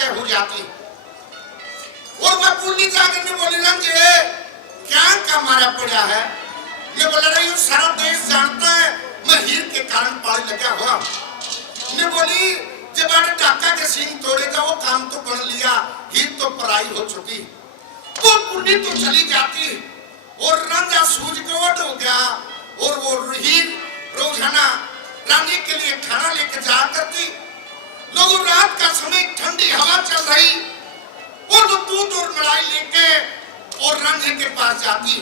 तय हो जाती। और मैं कुंडली जाकर ने बोली रंजे क्या का मारा पड़ा है, ये बोला रही सारा देश जानता है मैं हीर के कारण पाल लगा हुआ। ने बोली जब आने डाका के सिंह तोड़ेगा वो काम तो कर लिया, हीर तो पराई हो चुकी। वो कुंडली तो चली जाती और रंजा सूझ के वट हो गया और वो हीर रोजाना रानी के लिए खाना लेके जा करती। लोग रात का समय ठंडी हवा चल रही और वो दूध और मलाई लेके और रांझे के पास जाती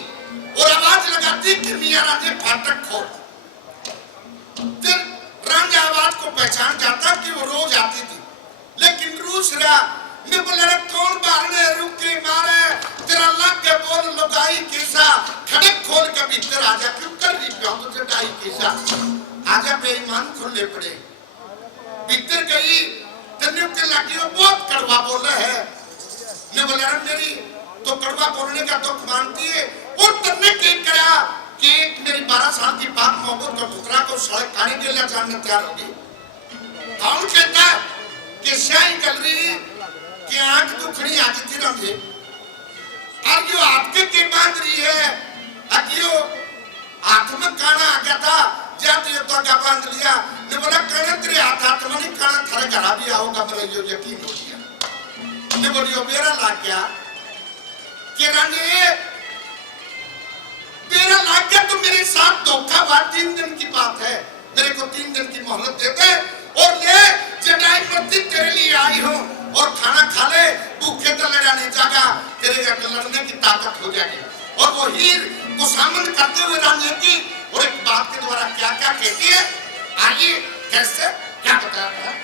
और आवाज लगाती कि मियां रांझे फाटक खोल। फिर रांझा आवाज को पहचान जाता कि वो रोज आती थी, लेकिन रूस रहा ने बोला रे कौन बारने रुके मारे तेरा लग के बोल लुगाई कैसा खड़क खोल के भीतर आजा, क्यों कर रही तो चटाई कैसा आजा, बेईमान खुले पड़े। भीतर गई तन्ने के लगी वो बहुत कड़वा बोला है। ने बोला मेरी तो कड़वा बोलने का दुख मानती है और तन्ने के करा कि मेरी 12 साल की बात मोहब्बत का टुकड़ा को सड़क खाने के लिए जानने तैयार होगी। कौन कहता कि शाही गलरी की आंख दुखड़ी आज थी रंगे और जो आपके के बांध रही है अकियो हाथ में काना आ गया था जाते ये तो क्या बांध लिया। ने बोला काना तेरे हाथ में नहीं काना थारे घरा भी आओगा, मेरा जो यकीन हो गया। ने बोली मेरा लाग गया कि रानी तेरा लाग गया तो मेरे साथ धोखा हुआ। 3 दिन की बात है, मेरे को 3 दिन की मोहलत दे दे और ले जटाई मस्ती तेरे लिए आई हूँ और खाना खा ले, भूखे तो लड़ाने जागा तेरे लड़ने की ताकत हो जाएगी। और वो हीर को सामने करते हुए रानी की और एक बात के द्वारा क्या क्या कहती है आइए कैसे क्या बताया है।